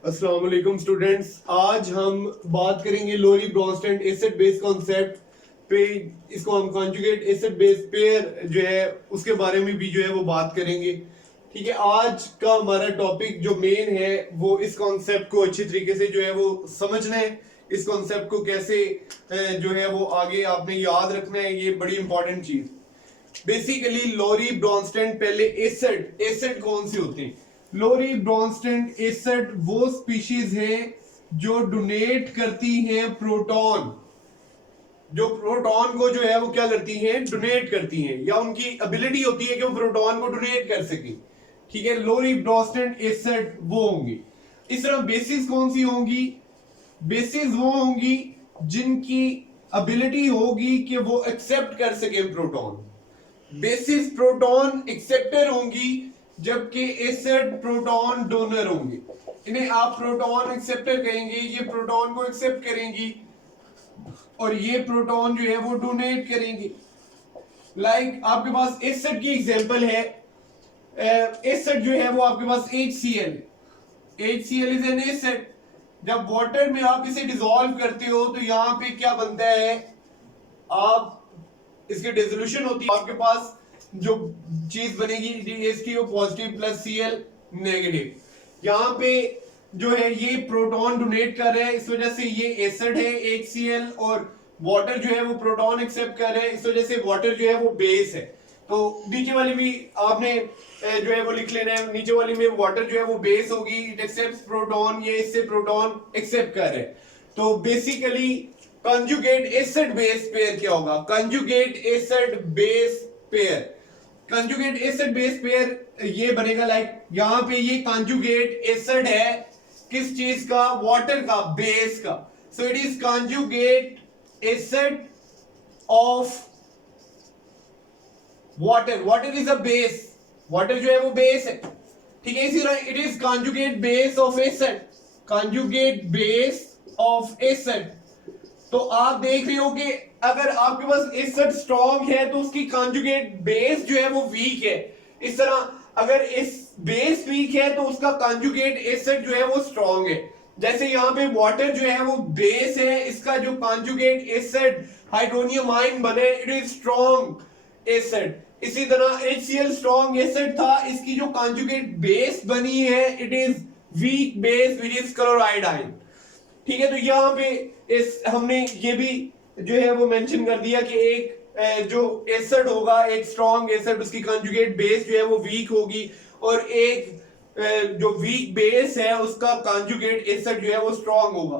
अस्सलाम वालेकुम स्टूडेंट्स। आज हम बात करेंगे लोरी ब्रॉन्स्टेड एसिड बेस कॉन्सेप्ट पे। इसको हम कॉन्जुगेट एसिड बेस पेयर जो है उसके बारे में भी जो है वो बात करेंगे। ठीक है, आज का हमारा टॉपिक जो मेन है वो इस कॉन्सेप्ट को अच्छी तरीके से जो है वो समझना है। इस कॉन्सेप्ट को कैसे जो है वो आगे आपने याद रखना है, ये बड़ी इंपॉर्टेंट चीज। बेसिकली लोरी ब्रॉन्स्टेड पहले एसिड एसिड कौन से होते हैं? लोरी ब्रॉन्स्टेड एसिड वो स्पीशीज है जो डोनेट करती हैं प्रोटॉन, जो प्रोटॉन को जो है वो क्या करती हैं, डोनेट करती हैं, या उनकी एबिलिटी होती है कि वो प्रोटॉन को डोनेट कर सके। ठीक है, लोरी ब्रॉन्स्टेड एसिड वो होंगी। इस तरह बेसिस कौन सी होंगी? बेसिस वो होंगी जिनकी एबिलिटी होगी कि वो एक्सेप्ट कर सके प्रोटॉन। बेसिस प्रोटॉन एक्सेप्टर होंगी जबकि एसिड प्रोटॉन डोनर होंगे। इन्हें आप प्रोटॉन एक्सेप्टर कहेंगे, ये प्रोटॉन को एक्सेप्ट करेंगी और ये प्रोटॉन जो है वो डोनेट करेंगे। लाइक आपके पास एसिड की एग्जांपल है, एसिड जो है वो आपके पास HCl। HCl is an acid. जब वाटर में आप इसे डिसॉल्व करते हो तो यहां पे क्या बनता है, आप इसकी डिसोल्यूशन होती है, आपके पास जो चीज बनेगी DHTO positive plus Cl negative. यहां पे जो है ये प्रोटॉन डोनेट कर रहे हैं, इस वजह से ये एसिड है HCl, और वाटर जो है वो प्रोटॉन एक्सेप्ट कर रहे हैं, इस वजह से वाटर जो है वो बेस है। तो नीचे वाली भी आपने जो है वो लिख लेना है, नीचे वाली में वाटर जो है वो बेस होगी, इट एक्सेप्ट्स प्रोटॉन, ये इससे प्रोटॉन एक्सेप्ट कर रहे हैं। तो basically conjugate acid base pair क्या होगा? Conjugate acid base pair, conjugate acid base pair ये बनेगा लाइक यहां पे ये कंजुगेट एसिड है किस चीज का? वाटर का, बेस का। So it is conjugate acid of water. Water is a base, water जो है वो बेस है। ठीक है, इसी तरह it is conjugate base of acid, conjugate base of acid. तो आप देख रहे हो कि अगर आपके पास एसिड स्ट्रॉन्ग है तो उसकी कंजुगेट बेस जो है वो वीक है। इस तरह अगर इस बेस वीक है तो उसका कंजुगेट एसिड जो है वो स्ट्रॉन्ग है। जैसे यहाँ पे वाटर जो है वो बेस है, इसका जो कंजुगेट एसिड हाइड्रोनियम आयन बने, इट इज स्ट्रॉन्ग एसिड। इसी तरह HCl स्ट्रॉन्ग एसिड था, इसकी जो कंजुगेट बेस बनी है it is weak base which is chloride ion. ठीक है, तो यहाँ पे इस हमने ये भी जो है वो मेंशन कर दिया कि एक जो एसिड होगा, एक स्ट्रॉन्ग एसिड, उसकी कंजुगेट बेस जो है वो वीक होगी, और एक जो वीक बेस है उसका कंजुगेट एसिड जो है वो स्ट्रॉन्ग होगा।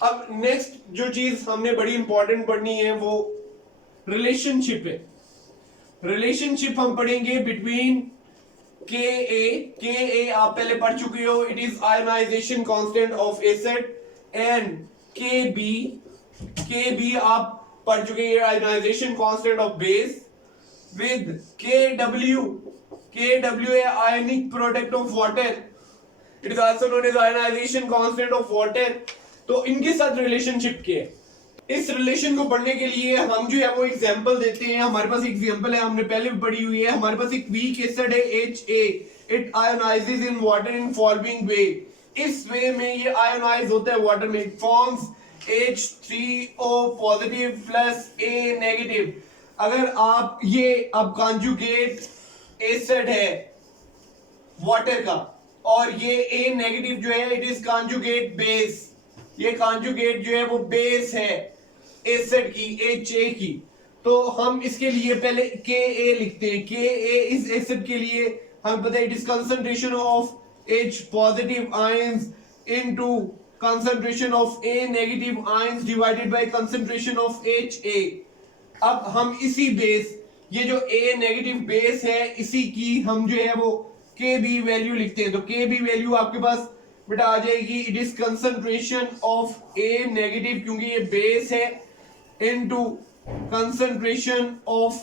अब नेक्स्ट जो चीज हमने बड़ी इंपॉर्टेंट पढ़नी है वो रिलेशनशिप है। रिलेशनशिप हम पढ़ेंगे बिटवीन के ए आप पहले पढ़ चुके हो, it is ionization constant of acid, and K B आप पढ़ चुके हैं, ionization constant of base, with K W है ionic product of water, it is also known as ionization constant of water. तो इनके साथ रिलेशनशिप क्या है? इस रिलेशन को पढ़ने के लिए हम जो है वो एग्जांपल देते हैं। हमारे पास एग्जांपल है, हमने पहले भी पढ़ी हुई है। हमारे पास एक वीक एसिड है HA, it ionises in water in following way. इस वे में ये आयोनाइज होता है वाटर में, it forms H3O positive plus A negative. अगर आप ये अब कंजुगेट एसिड है वाटर का, और ये A नेगेटिव जो है इट इज कंजुगेट बेस, ये कंजुगेट जो है वो बेस है एसिड की, HA की। तो हम इसके लिए पहले Ka लिखते हैं। Ka इस एसिड के लिए हमें पता है it is concentration of H positive ions into concentration of A negative ions divided by concentration of HA। अब हम इसी बेस, ये जो A नेगेटिव बेस है, इसी की हम जो है वो Kb वैल्यू लिखते हैं। तो Kb वैल्यू आपके पास बेटा आ जाएगी, it is concentration of A negative, क्योंकि ये बेस है, into concentration of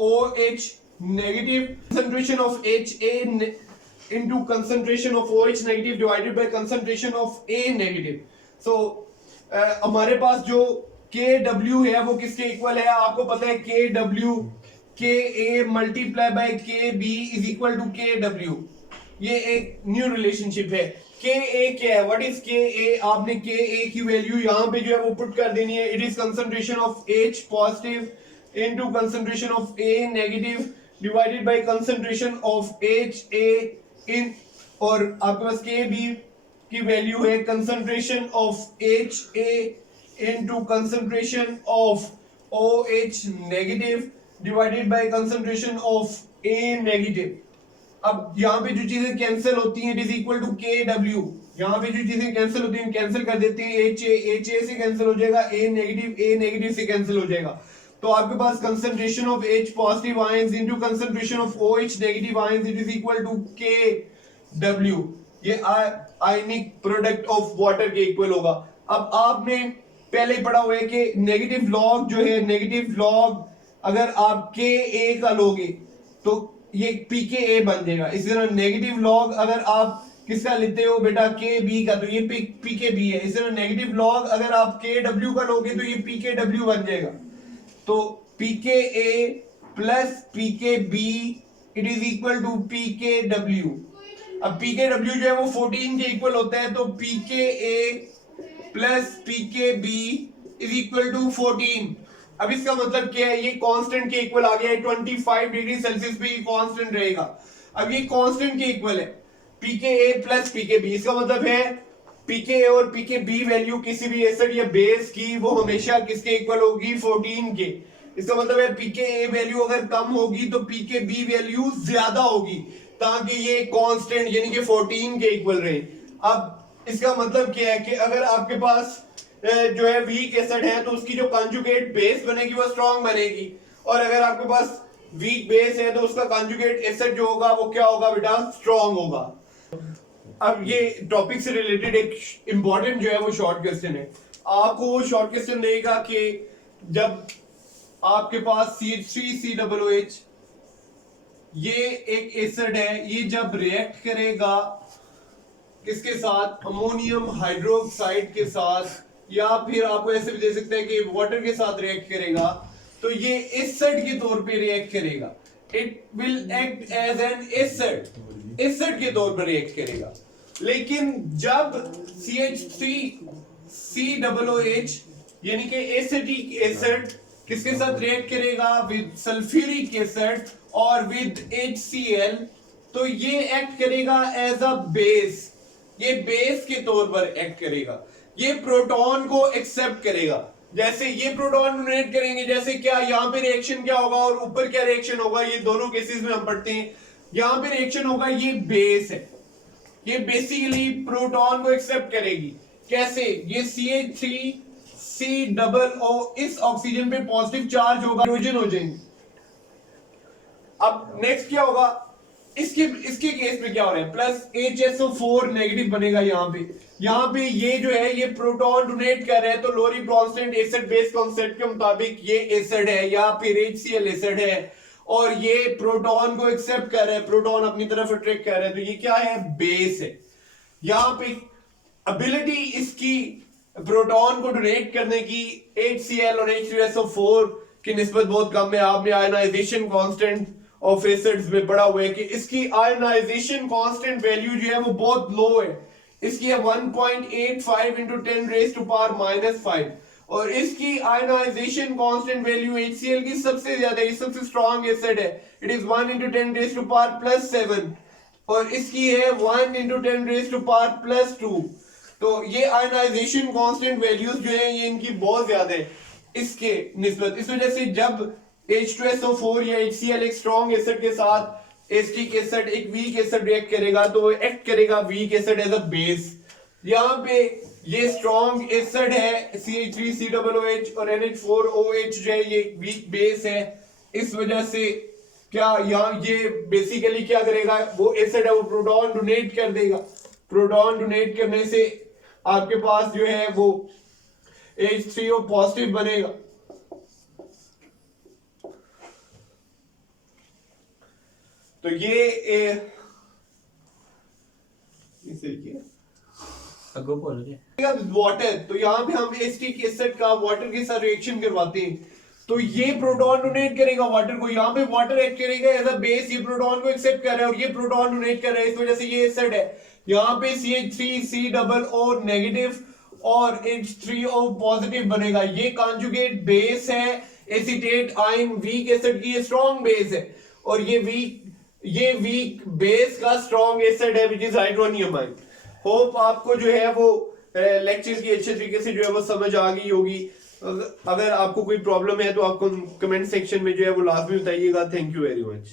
OH negative, concentration of HA into concentration of OH negative divided by concentration of A negative. So हमारे पास जो KW है वो किसके इक्वल है? आपको पता है KW, KA multiply by KB is equal to KW। ये एक न्यू रिलेशनशिप है। के ए क्या है, व्हाट इज के ए, आपने के ए की वैल्यू यहाँ पे जो है वो पुट कर देनी है। It is concentration of H positive into concentration of A negative divided by concentration of H A इन, और आपके पास के बी की वैल्यू है concentration of H A into concentration of OH negative divided by concentration of A negative. अब यहाँ पे जो चीजें कैंसिल होती हैं, it is equal to K W. यहाँ पे जो चीजें कैंसिल होती हैं कैंसिल कर देते हैं, एच ए से कैंसिल हो जाएगा, ए नेगेटिव से कैंसिल हो जाएगा। तो आपके पास concentration of H positive ions into concentration of OH negative ions, it is equal to K W. ये आयनिक प्रोडक्ट ऑफ वाटर के इक्वल होगा। अब आपने पहले ही पढ़ा हुआ है कि नेगेटिव लॉग जो है, नेगेटिव लॉग अगर आप के ए का लोगे तो ये पीके बन जाएगा। इसी तरह नेगेटिव लॉग अगर आप किसका लेते हो बेटा, के बी का, तो ये पीके बी है। इसी तरह नेगेटिव लॉग अगर आप के डब्ल्यू का लोगे तो ये पीके डब्ल्यू बन जाएगा। तो P K A plus P K B it is equal to P K W. अब पीके डब्ल्यू जो है वो 14 के इक्वल होता है, तो P K A plus P K B is equal to 14। अब इसका मतलब क्या है, ये कांस्टेंट के इक्वल आ गया है। 25 डिग्री सेल्सियस पे ये कांस्टेंट रहेगा। अब ये कांस्टेंट के इक्वल है पीके ए प्लस पीके बी। इसका मतलब है पीके ए और पीके बी वैल्यू किसी भी एसिड या बेस की वो हमेशा किसके इक्वल होगी, 14 के। इसका मतलब है पीके ए वैल्यू अगर कम होगी तो पीके बी वैल्यू ज्यादा होगी, ताकि ये कांस्टेंट यानी कि 14 के इक्वल रहे। अब इसका मतलब क्या है कि अगर आपके पास जो है वीक एसिड है तो उसकी जो कंजुगेट बेस बनेगी वो स्ट्रांग बनेगी, और अगर आपके पास वीक बेस है तो उसका कंजुगेट एसिड जो होगा वो क्या होगा बेटा, स्ट्रांग होगा। अब ये टॉपिक से रिलेटेड एक इंपॉर्टेंट जो है वो शॉर्ट क्वेश्चन है। आपको वो शॉर्ट क्वेश्चन देगा कि जब आपके पास CH3COOH ये एक एसिड है, ये जब रिएक्ट करेगा किसके साथ, अमोनियम हाइड्रोक्साइड के साथ, या फिर आपको ऐसे भी दे सकते हैं कि वाटर के साथ रिएक्ट करेगा, तो ये एसिड के तौर पे रिएक्ट करेगा। It will act as an acid, acid के तौर पर रिएक्ट करेगा। लेकिन जब CH3COOH यानी कि एसिटिक एसिड किसके साथ रिएक्ट करेगा, विद सल्फ्यूरिक एसिड और विद HCl, तो ये एक्ट करेगा एज अ बेस, ये बेस के तौर पर एक्ट करेगा। ये प्रोटॉन को एक्सेप्ट करेगा। जैसे ये प्रोटॉन डोनेट करेंगे, जैसे क्या यहाँ पे रिएक्शन क्या होगा और ऊपर क्या रिएक्शन होगा, ये दोनों केसेस में हम पढ़ते हैं। यहाँ पे रिएक्शन होगा, ये बेस है, ये बेसिकली प्रोटॉन को एक्सेप्ट करेगी। कैसे, ये CH3COO इस ऑक्सीजन पे पॉजिटिव चार्ज होगा, हाइड्रोजन हो जाएंगे। अब नेक्स्ट क्या होगा, इसके केस में क्या हो रहा है, प्लस HSO4 नेगेटिव बनेगा। यहाँ पे ये जो है ये प्रोटॉन डोनेट कर रहा है, तो लोरी ब्रॉन्स्टेड एसिड बेस कॉन्सेप्ट के मुताबिक ये एसिड है या फिर HCl एसिड है, और ये प्रोटॉन को एक्सेप्ट कर रहा है, प्रोटॉन अपनी तरफ अट्रैक्ट कर रहा है, तो ये क्या है, बेस है। यहाँ पे एबिलिटी इसकी प्रोटॉन को डोनेट करने की HCl और H2SO4 की निस्बत बहुत कम है। आपने आयनाइजेशन कांस्टेंट ऑफ एसिड्स में पढ़ा हुआ है कि इसकी आयनाइजेशन कांस्टेंट वैल्यू जो है वो बहुत लो है, इसकी है 1.85 into 10 raised to power -5, और इसकी आयनाइजेशन कांस्टेंट वैल्यू HCl की सबसे ज्यादा, ये सबसे स्ट्रॉन्ग एसिड है, it is 1 into 10 raised to power +7, और इसकी है 1 into 10 raised to power +2। तो ये आयनाइजेशन कांस्टेंट वैल्यूज जो है ये इनकी बहुत ज्यादा है इसके निस्बत। इस वजह से जब H2SO4 या HCl एक स्ट्रॉन्ग एसिड के साथ एसिटिक एसिड एक वीक एसिड रिएक्ट करेगा, तो वो एक्ट करेगा weak acid as a base. यहाँ पे ये स्ट्रॉन्ग एसिड है CH3COOH और NH4OH जो है ये वीक बेस है। इस वजह से क्या यहाँ ये बेसिकली क्या करेगा, वो एसिड है वो प्रोटॉन डोनेट कर देगा। प्रोटॉन डोनेट करने से आपके पास जो है वो H3O पॉजिटिव बनेगा। तो ये वाटर, तो यहाँ पे हम एसिटिक एसिड का वाटर के साथ रिएक्शन करवाते हैं, तो ये प्रोटॉन डोनेट करेगा वाटर को, यहाँ पे वाटर एक्ट करेगा एज अ बेस, ये प्रोटॉन को एक्सेप्ट कर रहा है और ये प्रोटॉन डोनेट कर रहा है, इस वजह से ये एसिड है। यहाँ पे CH3COO नेगेटिव और H3O पॉजिटिव बनेगा, ये कॉन्जुगेट बेस है एसीटेट आयन, वीक एसिड की ये स्ट्रॉन्ग बेस है, और ये वीक बेस का स्ट्रॉन्ग एसिड है which is hydronium ion. Hope आपको जो है वो लेक्चर की अच्छे तरीके से जो है वो समझ आ गई होगी। अगर आपको कोई प्रॉब्लम है तो आपको कमेंट सेक्शन में जो है वो लाजमी बताइएगा। Thank you very much.